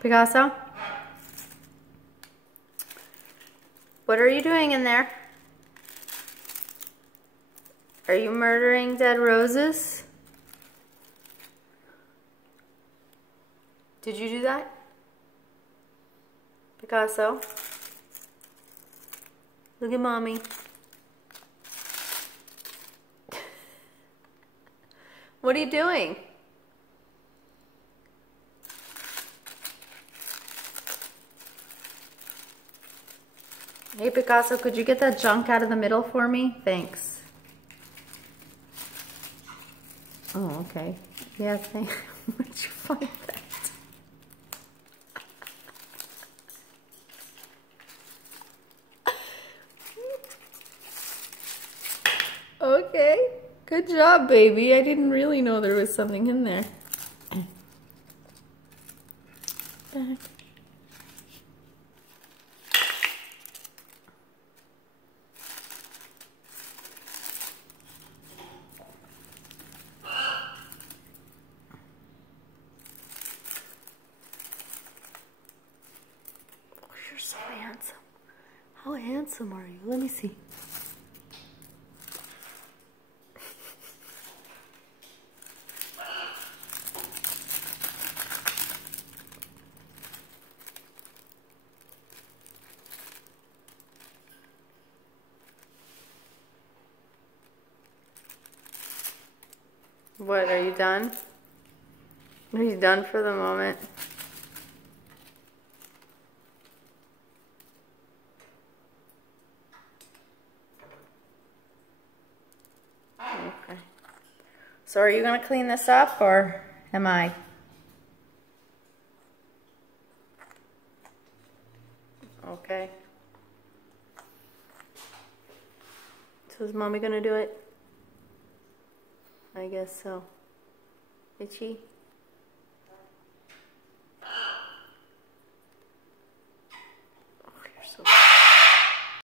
Picasso? What are you doing in there? Are you murdering dead roses? Did you do that? Picasso? Look at mommy. What are you doing? Hey Picasso, could you get that junk out of the middle for me? Thanks. Oh, okay. Yeah, thanks. Where'd you find that? Okay. Good job, baby. I didn't really know there was something in there. Back. You're so handsome. How handsome are you? Let me see. What, are you done? Are you done for the moment? Okay. So are you gonna clean this up or am I? Okay. So is mommy gonna do it? I guess so. Itchy?